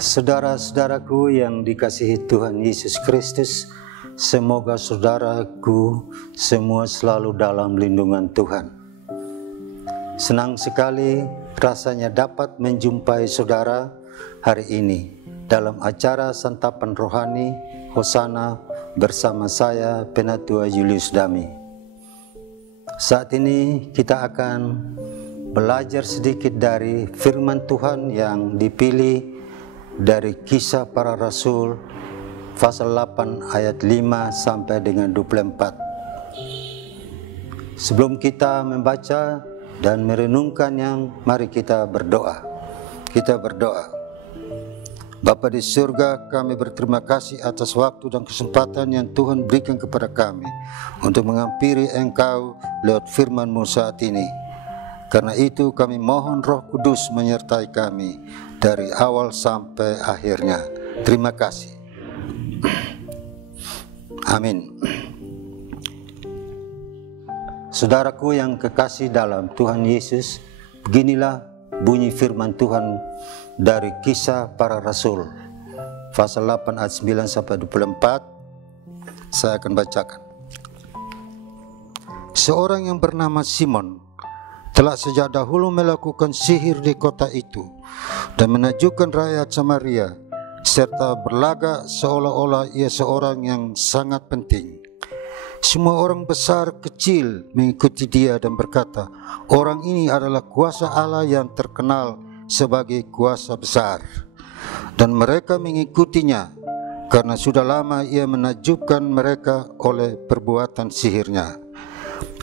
Saudara-saudaraku yang dikasihi Tuhan Yesus Kristus, semoga saudaraku semua selalu dalam lindungan Tuhan. Senang sekali rasanya dapat menjumpai saudara hari ini dalam acara santapan rohani Hosana bersama saya Penatua Julius Dami. Saat ini kita akan belajar sedikit dari firman Tuhan yang dipilih dari Kisah Para Rasul pasal 8 ayat 5 sampai dengan 24. Sebelum kita membaca dan merenungkannya, mari kita berdoa. Kita berdoa. Bapa di surga, kami berterima kasih atas waktu dan kesempatan yang Tuhan berikan kepada kami untuk menghampiri Engkau lewat firman-Mu saat ini. Karena itu kami mohon Roh Kudus menyertai kami dari awal sampai akhirnya. Terima kasih. Amin. Saudaraku yang kekasih dalam Tuhan Yesus, beginilah bunyi firman Tuhan dari Kisah Para Rasul pasal 8 ayat 9 sampai 24. Saya akan bacakan. Seorang yang bernama Simon telah sejak dahulu melakukan sihir di kota itu dan menakjubkan rakyat Samaria, serta berlagak seolah-olah ia seorang yang sangat penting. Semua orang besar kecil mengikuti dia dan berkata, orang ini adalah kuasa Allah yang terkenal sebagai kuasa besar. Dan mereka mengikutinya karena sudah lama ia menakjubkan mereka oleh perbuatan sihirnya.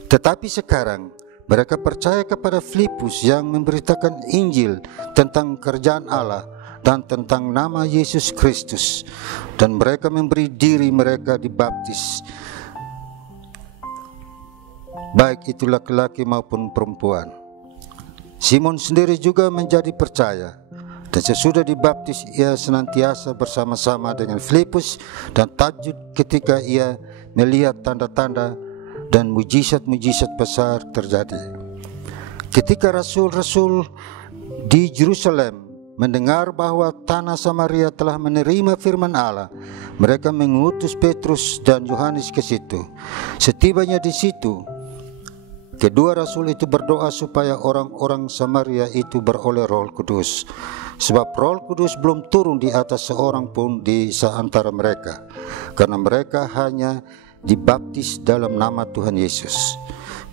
Tetapi sekarang mereka percaya kepada Filipus yang memberitakan Injil tentang kerjaan Allah dan tentang nama Yesus Kristus, dan mereka memberi diri mereka dibaptis, baik itu laki-laki maupun perempuan. Simon sendiri juga menjadi percaya, dan sesudah dibaptis ia senantiasa bersama-sama dengan Filipus dan takjub ketika ia melihat tanda-tanda dan mujizat-mujizat besar terjadi. Ketika rasul-rasul di Yerusalem mendengar bahwa tanah Samaria telah menerima firman Allah, mereka mengutus Petrus dan Yohanes ke situ. Setibanya di situ, kedua rasul itu berdoa supaya orang-orang Samaria itu beroleh Roh Kudus, sebab Roh Kudus belum turun di atas seorang pun di antara mereka, karena mereka hanya dibaptis dalam nama Tuhan Yesus.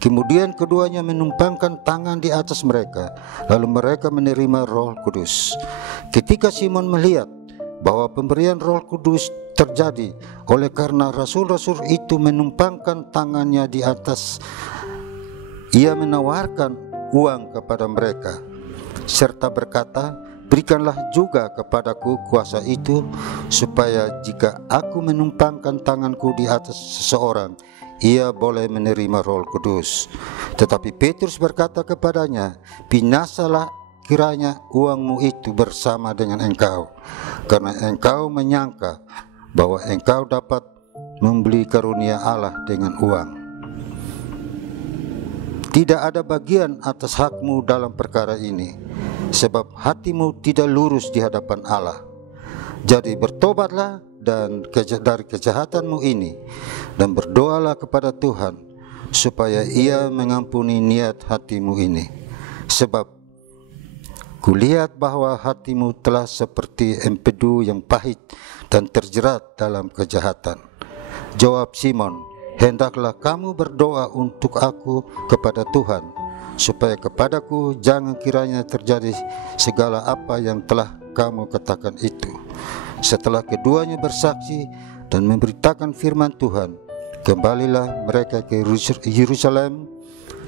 Kemudian keduanya menumpangkan tangan di atas mereka, lalu mereka menerima Roh Kudus. Ketika Simon melihat bahwa pemberian Roh Kudus terjadi oleh karena rasul-rasul itu menumpangkan tangannya di atas, ia menawarkan uang kepada mereka serta berkata, berikanlah juga kepadaku kuasa itu, supaya jika aku menumpangkan tanganku di atas seseorang, ia boleh menerima Roh Kudus. Tetapi Petrus berkata kepadanya, binasalah kiranya uangmu itu bersama dengan engkau, karena engkau menyangka bahwa engkau dapat membeli karunia Allah dengan uang. Tidak ada bagian atas hakmu dalam perkara ini, sebab hatimu tidak lurus di hadapan Allah. Jadi bertobatlah dari kejahatanmu ini, dan berdoalah kepada Tuhan supaya ia mengampuni niat hatimu ini. Sebab kulihat bahwa hatimu telah seperti empedu yang pahit dan terjerat dalam kejahatan. Jawab Simon, hendaklah kamu berdoa untuk aku kepada Tuhan, supaya kepadaku jangan kiranya terjadi segala apa yang telah kamu katakan itu. Setelah keduanya bersaksi dan memberitakan firman Tuhan, kembalilah mereka ke Yerusalem,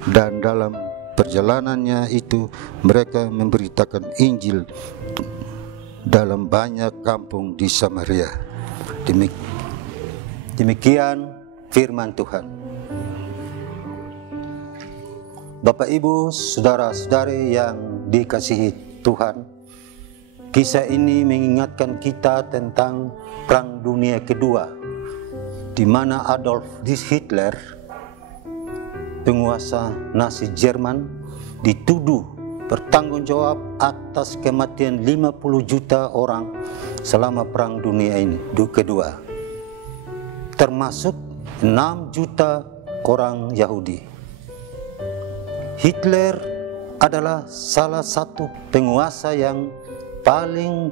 dan dalam perjalanannya itu mereka memberitakan Injil dalam banyak kampung di Samaria. Demikian firman Tuhan. Bapak, Ibu, saudara-saudari yang dikasihi Tuhan, kisah ini mengingatkan kita tentang Perang Dunia Kedua, di mana Adolf Hitler, penguasa Nazi Jerman, dituduh bertanggung jawab atas kematian 50 juta orang selama Perang Dunia kedua, termasuk 6 juta orang Yahudi. Hitler adalah salah satu penguasa yang paling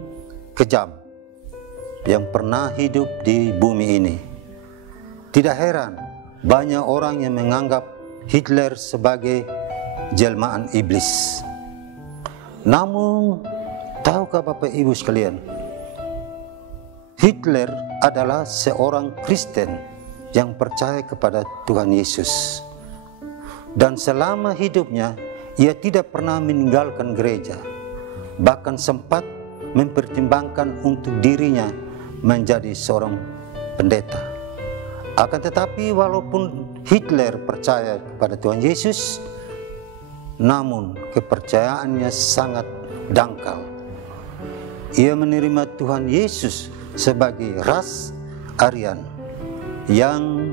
kejam yang pernah hidup di bumi ini. Tidak heran banyak orang yang menganggap Hitler sebagai jelmaan iblis. Namun, tahukah Bapak Ibu sekalian, Hitler adalah seorang Kristen yang percaya kepada Tuhan Yesus. Dan selama hidupnya, ia tidak pernah meninggalkan gereja. Bahkan sempat mempertimbangkan untuk dirinya menjadi seorang pendeta. Akan tetapi walaupun Hitler percaya kepada Tuhan Yesus, namun kepercayaannya sangat dangkal. Ia menerima Tuhan Yesus sebagai ras Aryan yang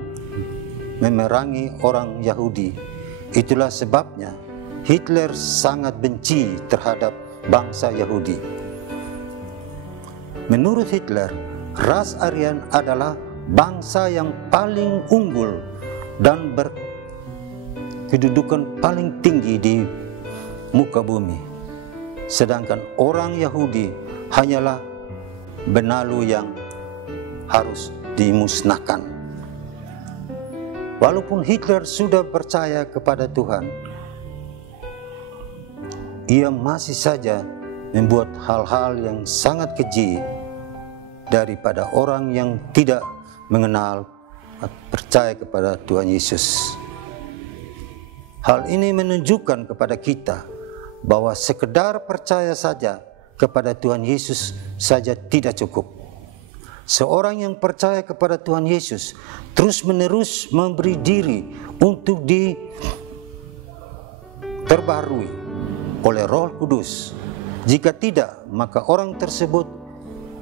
memerangi orang Yahudi. Itulah sebabnya Hitler sangat benci terhadap bangsa Yahudi. Menurut Hitler, ras Aryan adalah bangsa yang paling unggul dan berkedudukan paling tinggi di muka bumi. Sedangkan orang Yahudi hanyalah benalu yang harus dimusnahkan. Walaupun Hitler sudah percaya kepada Tuhan, ia masih saja membuat hal-hal yang sangat keji daripada orang yang tidak mengenal percaya kepada Tuhan Yesus. Hal ini menunjukkan kepada kita bahwa sekedar percaya saja kepada Tuhan Yesus saja tidak cukup. Seorang yang percaya kepada Tuhan Yesus terus-menerus memberi diri untuk terbaharui oleh Roh Kudus. Jika tidak, maka orang tersebut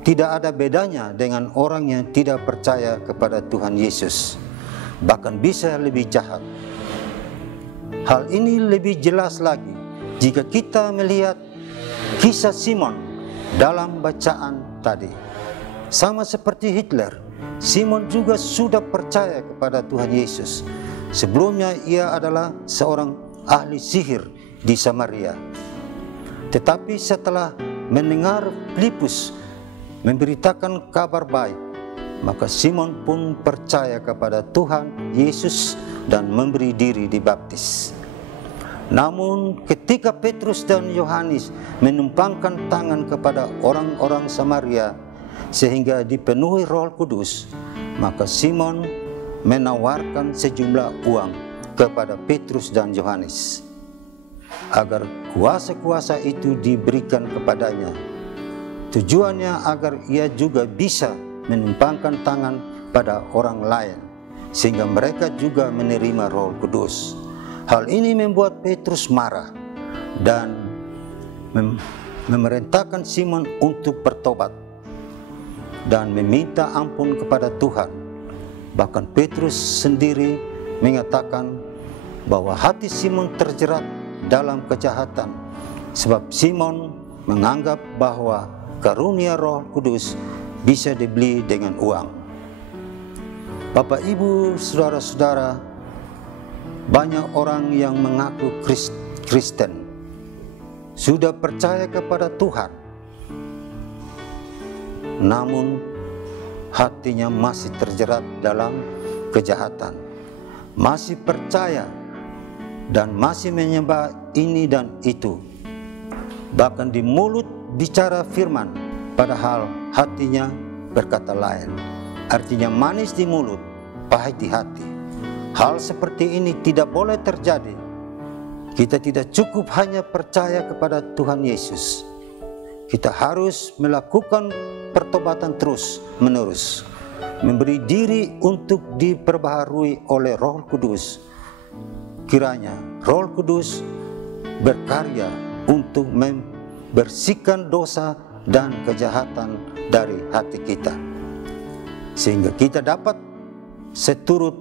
tidak ada bedanya dengan orang yang tidak percaya kepada Tuhan Yesus, bahkan bisa lebih jahat. Hal ini lebih jelas lagi jika kita melihat kisah Simon dalam bacaan tadi. Sama seperti Hitler, Simon juga sudah percaya kepada Tuhan Yesus. Sebelumnya ia adalah seorang ahli sihir di Samaria. Tetapi setelah mendengar Filipus memberitakan kabar baik, maka Simon pun percaya kepada Tuhan Yesus dan memberi diri dibaptis. Namun ketika Petrus dan Yohanes menumpangkan tangan kepada orang-orang Samaria sehingga dipenuhi Roh Kudus, maka Simon menawarkan sejumlah uang kepada Petrus dan Yohanes agar kuasa-kuasa itu diberikan kepadanya. Tujuannya agar ia juga bisa menumpangkan tangan pada orang lain, sehingga mereka juga menerima Roh Kudus. Hal ini membuat Petrus marah dan memerintahkan Simon untuk bertobat dan meminta ampun kepada Tuhan. Bahkan Petrus sendiri mengatakan bahwa hati Simon terjerat dalam kejahatan, sebab Simon menganggap bahwa karunia Roh Kudus bisa dibeli dengan uang. Bapak, Ibu, saudara-saudara, banyak orang yang mengaku Kristen, sudah percaya kepada Tuhan, namun hatinya masih terjerat dalam kejahatan, masih percaya dan masih menyembah ini dan itu. Bahkan di mulut bicara firman, padahal hatinya berkata lain. Artinya manis di mulut, pahit di hati. Hal seperti ini tidak boleh terjadi. Kita tidak cukup hanya percaya kepada Tuhan Yesus. Kita harus melakukan pertobatan terus menerus, memberi diri untuk diperbaharui oleh Roh Kudus. Kiranya Roh Kudus berkarya untuk membersihkan dosa dan kejahatan dari hati kita, sehingga kita dapat seturut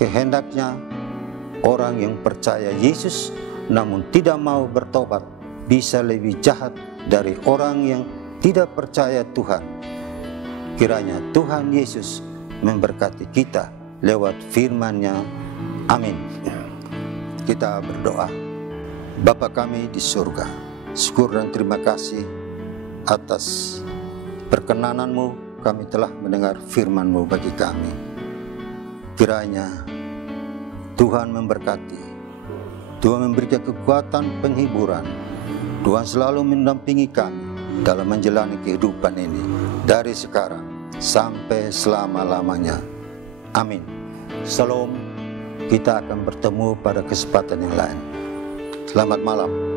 kehendaknya orang yang percaya Yesus namun tidak mau bertobat bisa lebih jahat dari orang yang tidak percaya Tuhan. Kiranya Tuhan Yesus memberkati kita lewat firman-Nya. Amin. Kita berdoa. Bapa kami di surga, syukur dan terima kasih atas perkenanan-Mu kami telah mendengar firman-Mu bagi kami. Kiranya Tuhan memberkati, Tuhan memberikan kekuatan penghiburan, Tuhan selalu mendampingi kami dalam menjalani kehidupan ini dari sekarang sampai selama-lamanya. Amin. Shalom. Kita akan bertemu pada kesempatan yang lain. Selamat malam.